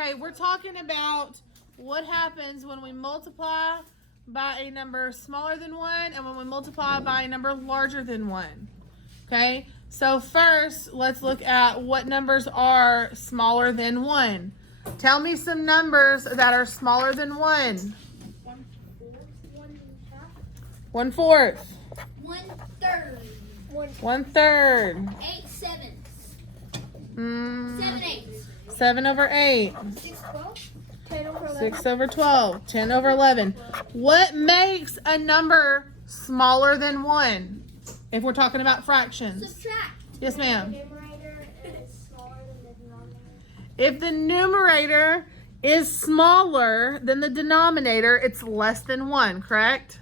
Okay, we're talking about what happens when we multiply by a number smaller than 1 and when we multiply by a number larger than 1. Okay, so first let's look at what numbers are smaller than 1. Tell me some numbers that are smaller than 1. 1/4. 1/3. 1/3. 8 sevenths. 7 8. 7/8. 6/12. 10/11. 6/12. 10/11. What makes a number smaller than 1? If we're talking about fractions. Subtract. Yes, ma'am. The numerator is smaller than the denominator. If the numerator is smaller than the denominator, it's less than 1, correct?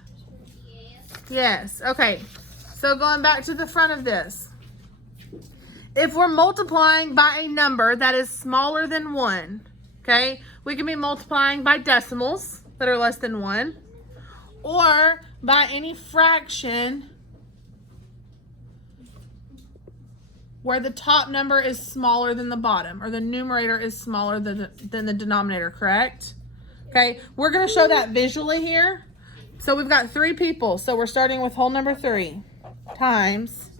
Yes. Okay. So going back to the front of this. If we're multiplying by a number that is smaller than 1, okay, we can be multiplying by decimals that are less than 1 or by any fraction where the top number is smaller than the bottom or the numerator is smaller than the denominator, correct? Okay, we're going to show that visually here. So we've got 3 people. So we're starting with whole number 3 times.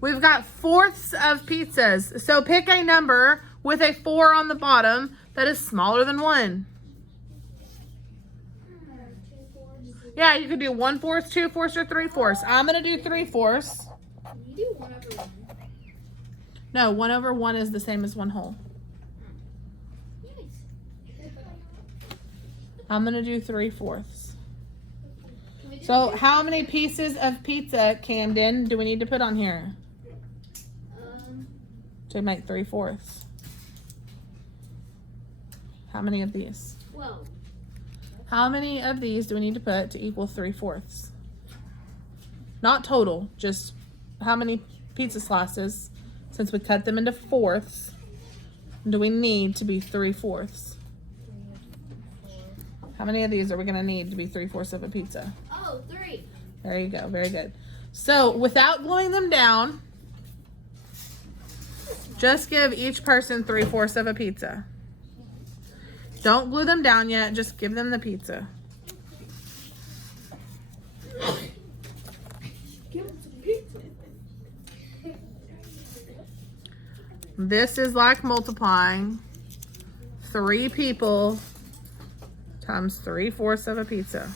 We've got fourths of pizzas. So pick a number with a 4 on the bottom that is smaller than 1. Yeah, you could do 1/4, 2/4, or 3/4. I'm going to do 3/4. You do 1/1. No, 1/1 is the same as 1 whole. I'm going to do 3/4. So how many pieces of pizza, Camden, do we need to put on here to make 3/4? How many of these? 12. How many of these do we need to put to equal 3/4? Not total, just how many pizza slices, since we cut them into fourths, do we need to be 3/4? How many of these are we going to need to be 3/4 of a pizza? Oh, 3. There you go. Very good. So without gluing them down, just give each person 3/4 of a pizza. Don't glue them down yet. Just give them the pizza. This is like multiplying 3 people times 3/4 of a pizza.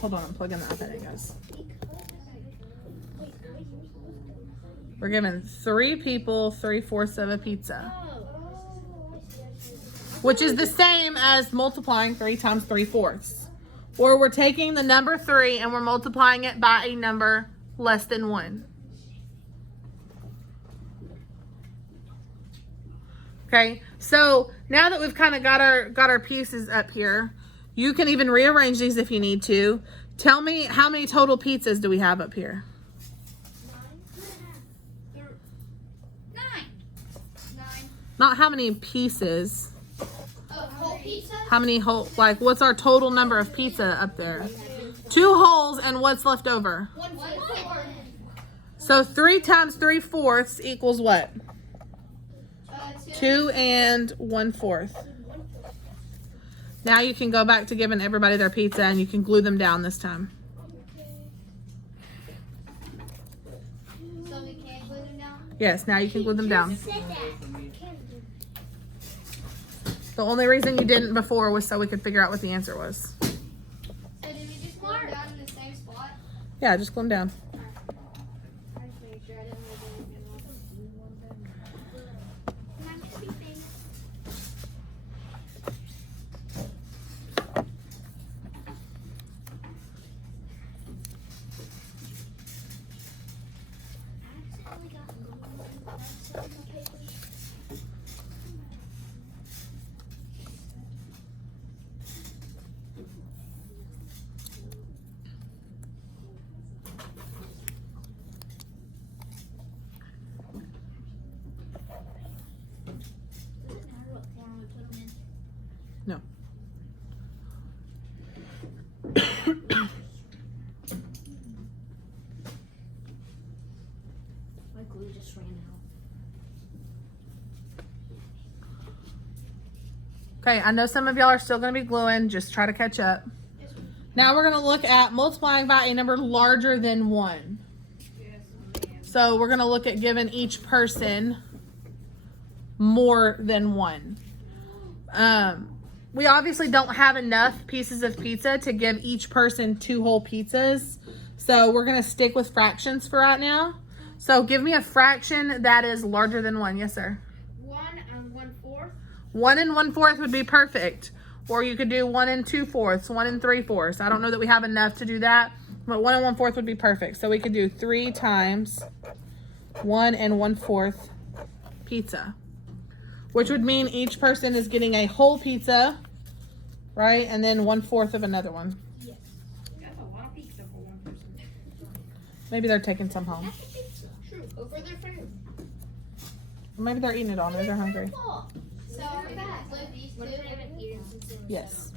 Hold on, I'm plugging that in, guys. We're giving 3 people 3/4 of a pizza, which is the same as multiplying 3 times 3/4. Or we're taking the number 3 and we're multiplying it by a number less than 1. Okay, so now that we've kind of got our pieces up here, you can even rearrange these if you need to. Tell me, how many total pizzas do we have up here? 9. Not how many pieces. Oh, whole pizza? How many whole, like what's our total number of pizza up there? 2 wholes and what's left over? 1/4. So 3 times 3/4 equals what? 2 and 1/4. Now you can go back to giving everybody their pizza and you can glue them down this time. So we can't glue them down? Yes, now you can glue them down. Said that. The only reason you didn't before was so we could figure out what the answer was. So did we just glue them down in the same spot? Yeah, just glue them down. I just made sure I didn't leave anything off. Okay, I know some of y'all are still going to be gluing. Just try to catch up. Now we're going to look at multiplying by a number larger than 1. So we're going to look at giving each person more than 1. We obviously don't have enough pieces of pizza to give each person 2 whole pizzas. So we're going to stick with fractions for right now. So give me a fraction that is larger than 1. Yes, sir. 1 and 1/4. 1 and 1/4 would be perfect. Or you could do 1 and 2/4, 1 and 3/4. I don't know that we have enough to do that, but 1 and 1/4 would be perfect. So we could do 3 times 1 and 1/4 pizza, which would mean each person is getting a whole pizza, right? And then 1/4 of another one. Yes. That's a lot of pizza for one person. Maybe they're taking some home. True. Go for their food. Or maybe they're eating it all night. They're hungry. So are we gonna glue these two? Yes.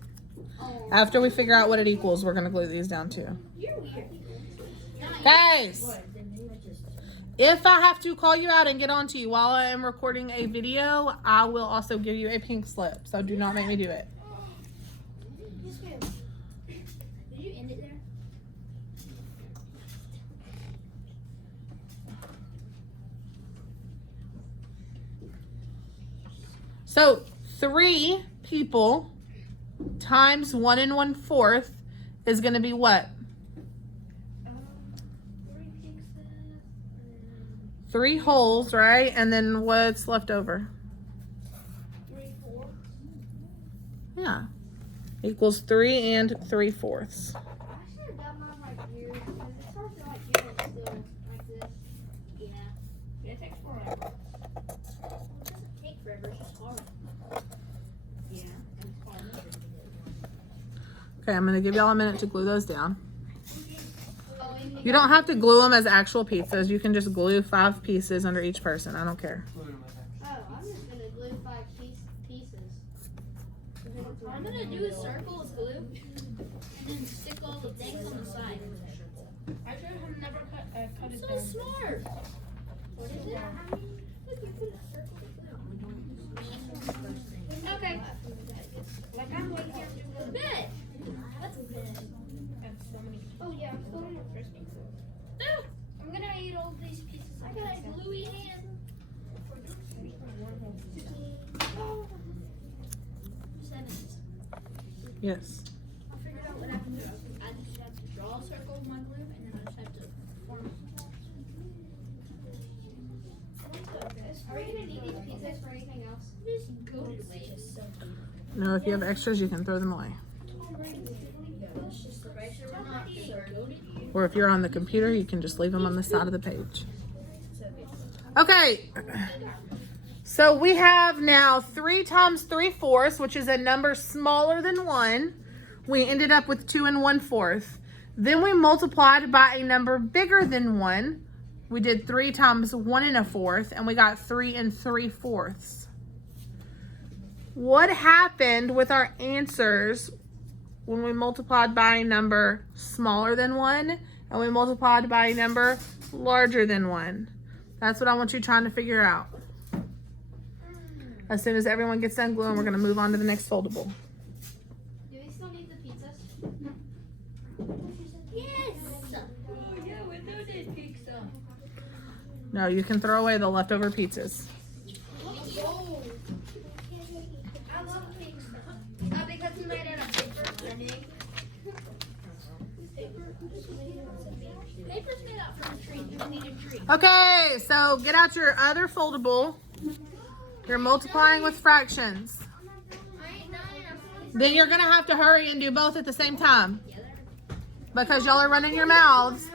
After we figure out what it equals, we're going to glue these down too. You're weird. Guys, if I have to call you out and get onto you while I am recording a video, I will also give you a pink slip. So do not make me do it. Yes, ma'am. Did you end it there? So 3 people times 1 and 1/4 is going to be what? 3 pizzas. 3 wholes, right? And then what's left over? 3/4. Yeah. Equals 3 and 3/4. I should have done mine like you, because it's hard to like do it still like this. Yeah. It takes forever. It doesn't take forever, it's just hard. Yeah. And it's hard. Okay, I'm going to give y'all a minute to glue those down. Oh, and You don't have to glue them as actual pizzas. You can just glue 5 pieces under each person. I don't care. Oh, I'm just gonna glue 5 pieces. I'm gonna do a circle of glue and then stick all the things on the side. I should have never cut it So down. smart. What is it? I mean, look, you put a circle of glue. Okay. Like I'm waiting here to do the Bed. What's a bed? That's so many. Oh yeah, I'm still in the first pizza. No, I'm gonna eat all these pieces. I got a gluey hand. Oh. 7. Yes. I figured out what I can do. I just have to draw a circle with my glue, and then I just have to form it. Are we gonna need these pizzas for anything else? This goated way is so good. No, if you have extras, you can throw them away. Let's just right sure we're not so goated. Or if you're on the computer, you can just leave them on the side of the page. Okay. So we have now 3 times 3/4, which is a number smaller than 1. We ended up with 2 and 1/4. Then we multiplied by a number bigger than 1. We did 3 times 1 and 1/4, and we got 3 and 3/4. What happened with our answers when we multiplied by a number smaller than 1 and we multiplied by a number larger than 1? That's what I want you trying to figure out. As soon as everyone gets done gluing, we're going to move on to the next foldable. Do we still need the pizzas? Yes. Oh yeah, we do this pizza. No, you can throw away the leftover pizzas. Oh. I love pizza. Because it's made out of paper, I think. Paper's made out from a tree. You need a tree. Okay, so get out your other foldable. You're multiplying with fractions. Then you're going to have to hurry and do both at the same time. Because y'all are running your mouths.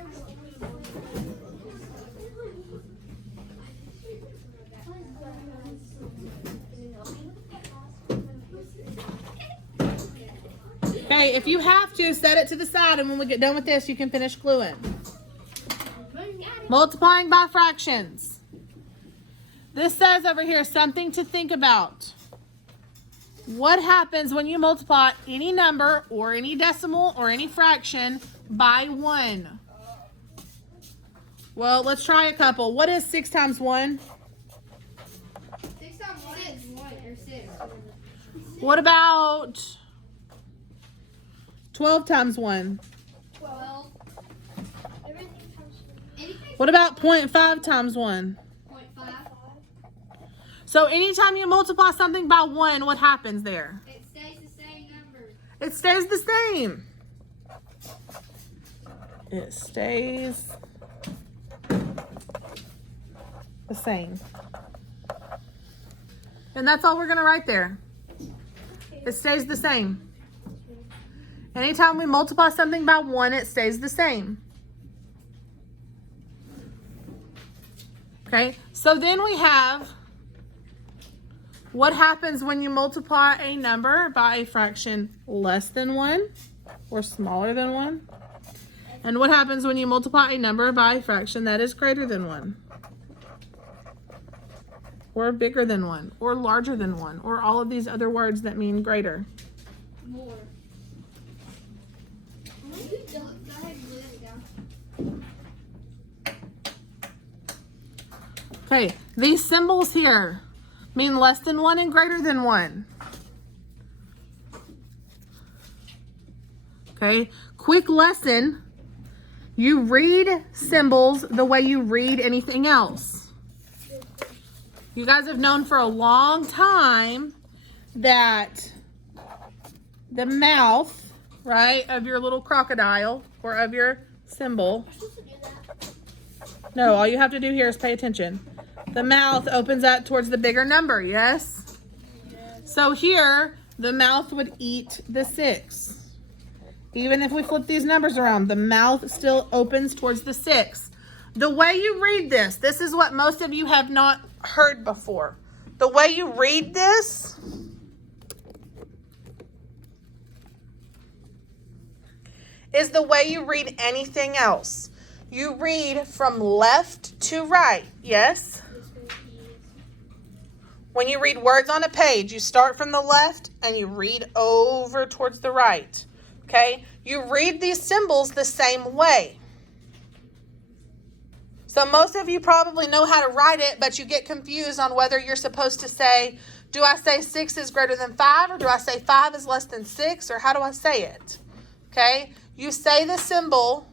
Okay, if you have to, set it to the side, and when we get done with this, you can finish gluing. Multiplying by fractions. This says over here something to think about. What happens when you multiply any number or any decimal or any fraction by 1? Well, let's try a couple. What is 6 times 1? 6 times 1 is 1 or 6. What about 12 times 1? 12. Everything comes from Anything What about 0.5 times 1? 0.5. So anytime you multiply something by 1, what happens there? It stays the same number. It stays the same. It stays the same. And that's all we're going to write there. It stays the same. Anytime we multiply something by 1, it stays the same. Okay, so then we have what happens when you multiply a number by a fraction less than 1 or smaller than 1? And what happens when you multiply a number by a fraction that is greater than 1? Or bigger than 1, or larger than 1, or all of these other words that mean greater. More. Go ahead and lay it down. Okay, these symbols here mean less than 1 and greater than 1. Okay, quick lesson. You read symbols the way you read anything else. You guys have known for a long time that the mouth, right, of your little crocodile or of your symbol. We're supposed to do that. No, all you have to do here is pay attention. The mouth opens out towards the bigger number, yes? So here, the mouth would eat the 6. Even if we flip these numbers around, the mouth still opens towards the 6. The way you read this is what most of you have not heard before. The way you read this is the way you read anything else. You read from left to right, yes? When you read words on a page, you start from the left and you read over towards the right, okay? You read these symbols the same way. So most of you probably know how to write it, but you get confused on whether you're supposed to say, do I say 6 is greater than 5, or do I say 5 is less than 6, or how do I say it? Okay? You say the symbol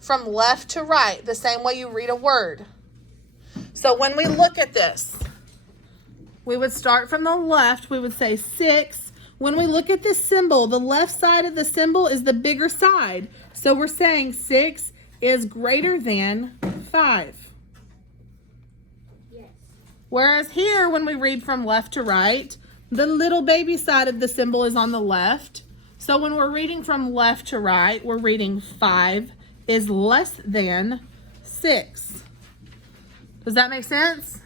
from left to right, the same way you read a word. So when we look at this, we would start from the left, we would say 6. When we look at this symbol, the left side of the symbol is the bigger side. So we're saying 6 is greater than 5. Yes. Whereas here, when we read from left to right, the little baby side of the symbol is on the left. So when we're reading from left to right, we're reading 5 is less than 6. Does that make sense?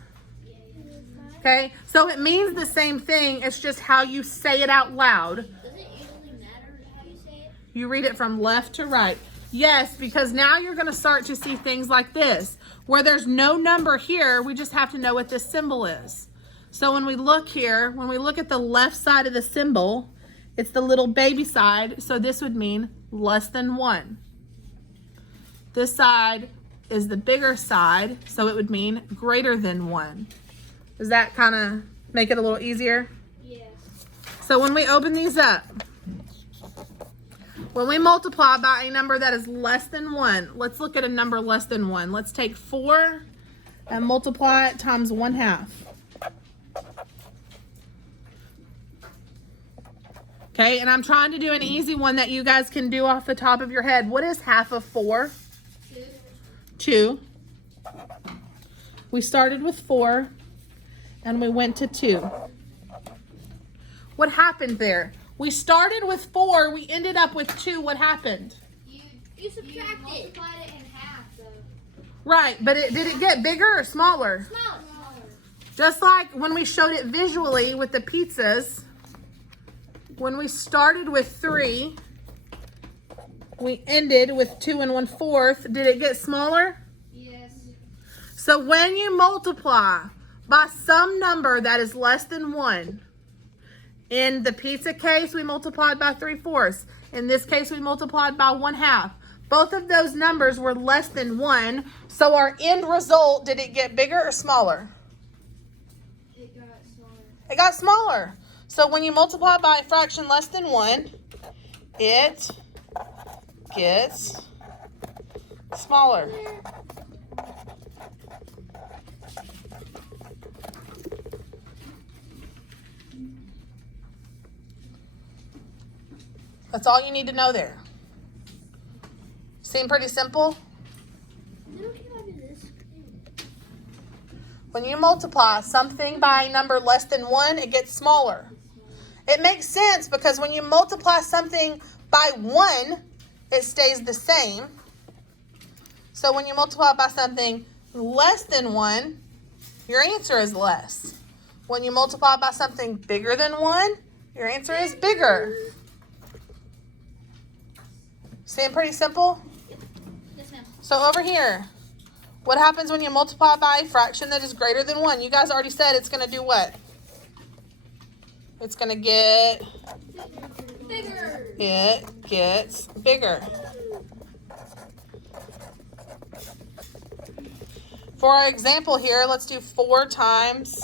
Okay, so it means the same thing. It's just how you say it out loud. Does it usually matter how you say it? You read it from left to right. Yes, because now you're going to start to see things like this. Where there's no number here, we just have to know what this symbol is. So when we look here, when we look at the left side of the symbol, it's the little baby side. So this would mean less than 1. This side is the bigger side, so it would mean greater than 1. Does that kind of make it a little easier? Yes. So when we open these up, when we multiply by a number that is less than 1, let's look at a number less than 1. Let's take 4 and multiply it times 1/2. Okay, and I'm trying to do an easy one that you guys can do off the top of your head. What is half of 4? 2. We started with 4 and we went to 2. What happened there? We started with 4, we ended up with 2. What happened? You subtracted. Multiplied it in half, though. Right, but did it get bigger or smaller? Smaller. Just like when we showed it visually with the pizzas, when we started with 3, we ended with 2 1/4. Did it get smaller? Yes. So when you multiply by some number that is less than 1, in the pizza case, we multiplied by 3/4. In this case, we multiplied by 1/2. Both of those numbers were less than 1. So our end result, did it get bigger or smaller? It got smaller. It got smaller. So when you multiply by a fraction less than 1, it gets smaller. That's all you need to know there. Seem pretty simple? Is it okay if I do this? When you multiply something by a number less than 1, it gets smaller. It makes sense because when you multiply something by 1, it stays the same. So when you multiply by something less than 1, your answer is less. When you multiply by something bigger than 1, your answer is bigger. Seem pretty simple? Yes, ma'am. So over here, what happens when you multiply by a fraction that is greater than 1? You guys already said it's going to do what? It's going to get... Bigger. It gets bigger. For our example here, let's do 4 times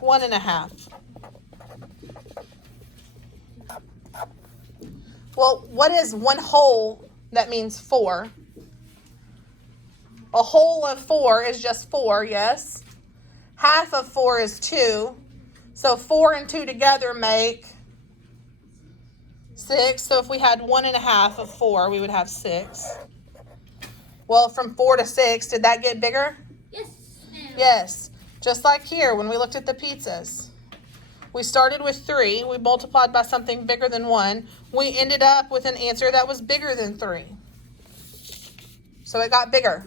1.5. Well, what is 1 whole that means 4? A whole of 4 is just 4, yes? Half of 4 is 2. So 4 and 2 together make 6. So if we had 1.5 of 4, we would have 6. Well, from 4 to 6, did that get bigger? Yes, ma'am. Yes. Just like here when we looked at the pizzas. We started with 3. We multiplied by something bigger than 1. We ended up with an answer that was bigger than 3. So it got bigger.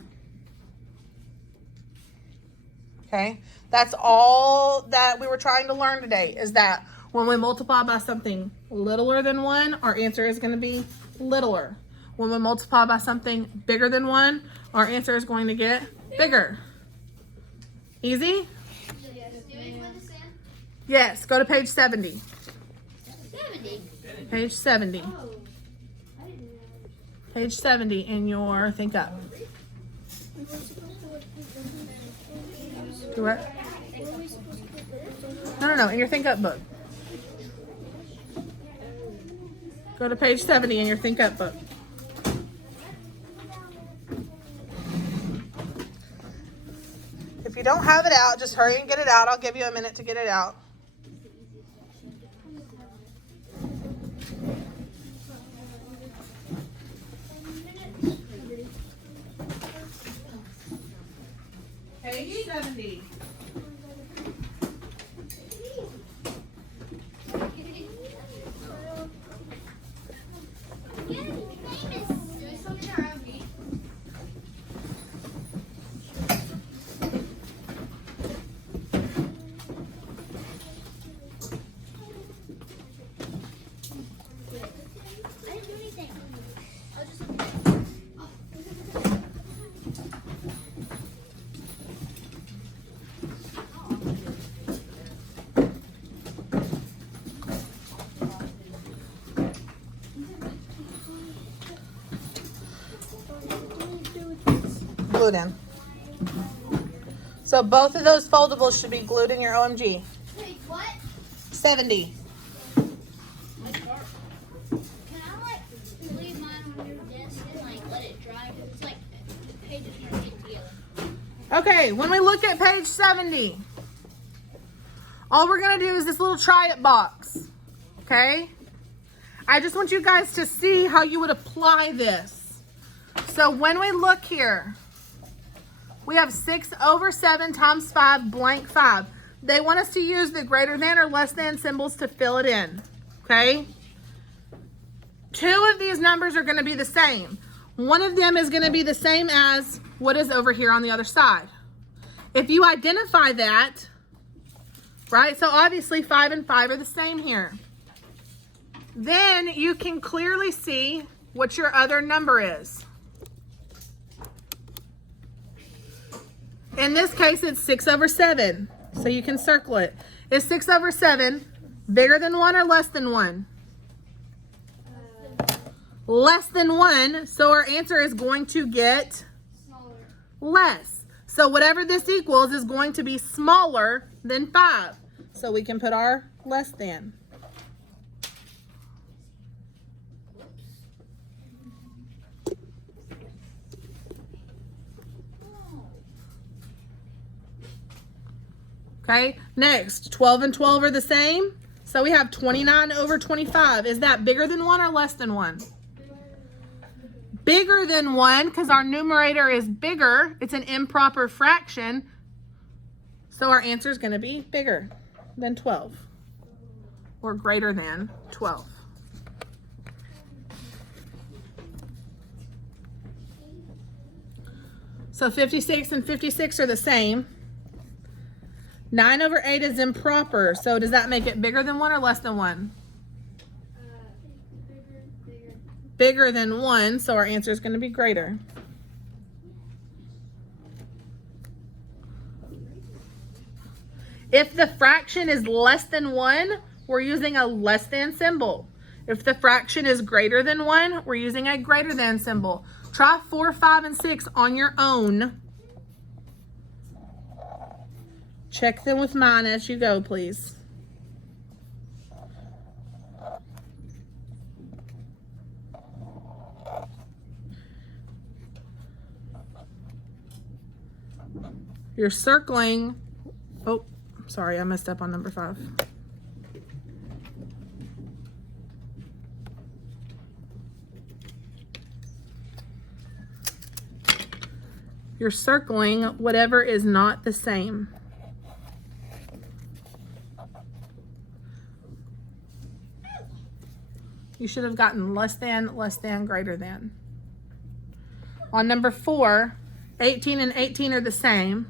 Okay? That's all that we were trying to learn today, is that when we multiply by something littler than 1, our answer is going to be littler. When we multiply by something bigger than 1, our answer is going to get bigger. Easy? Yes, go to page 70. 70. Page 70. Oh. I didn't know. Page 70 in your Think Up. We were supposed to look at Do what? what were we supposed to look at? No, in your Think Up book. Go to page 70 in your Think Up book. If you don't have it out, just hurry and get it out. I'll give you a minute to get it out. Page 70. I didn't do anything. I was just Glued in. So both of those foldables should be glued in your OMG. Wait, what? 70. Can I leave mine on your desk and let it dry? Because it's the pages aren't getting together. Okay, when we look at page 70, all we're going to do is this little try it box. Okay? I just want you guys to see how you would apply this. So when we look here, we have 6 over 7 times 5 blank 5. They want us to use the greater than or less than symbols to fill it in. Okay? 2 of these numbers are going to be the same. One of them is going to be the same as what is over here on the other side. If you identify that, right? So obviously 5 and 5 are the same here. Then you can clearly see what your other number is. In this case, it's 6 over 7. So you can circle it. Is 6 over 7 bigger than 1 or less than 1? Less than 1. So our answer is going to get Smaller. less. So whatever this equals is going to be smaller than 5. So we can put our less than. Okay, next, 12 and 12 are the same. So we have 29 over 25. Is that bigger than 1 or less than 1? Bigger than 1 because our numerator is bigger. It's an improper fraction. So our answer is going to be bigger than 12 or greater than 12. So 56 and 56 are the same. 9 over 8 is improper. So does that make it bigger than 1 or less than 1? Bigger. Bigger than 1, so our answer is going to be greater. If the fraction is less than 1, we're using a less than symbol. If the fraction is greater than 1, we're using a greater than symbol. Try 4, 5, and 6 on your own. Check them with mine as you go, please. You're circling. Oh, sorry, I messed up on number 5. You're circling whatever is not the same. You should have gotten less than, greater than. On number 4, 18 and 18 are the same.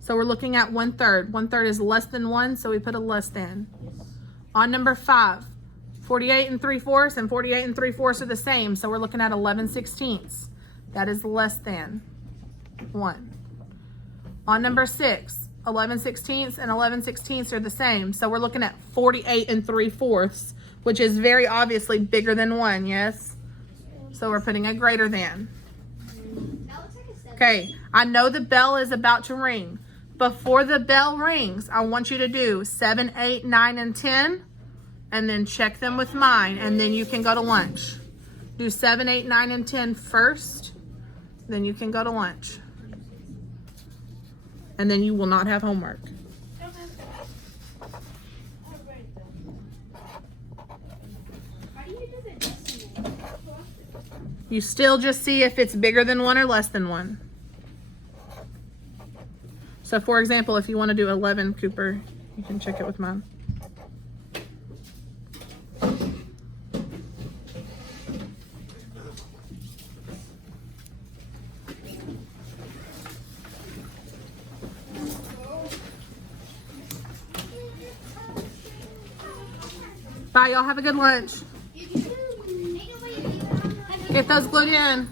So we're looking at 1/3. 1/3 is less than 1, so we put a less than. On number 5, 48 and 3/4 and 48 and 3/4 are the same. So we're looking at 11/16. That is less than 1. On number 6, 11/16 and 11/16 are the same. So we're looking at 48 and 3/4, which is very obviously bigger than 1, yes? So we're putting a greater than. That looks like a 7. Okay, I know the bell is about to ring. Before the bell rings, I want you to do 7, 8, 9, and 10, and then check them with mine, and then you can go to lunch. Do 7, 8, 9, and 10 first, then you can go to lunch. And then you will not have homework. How do you do the decimal? You still just see if it's bigger than 1 or less than 1. So for example, if you want to do 11, Cooper, you can check it with mine. Bye, y'all have a good lunch. You can. Ain't nobody. Get those glued in.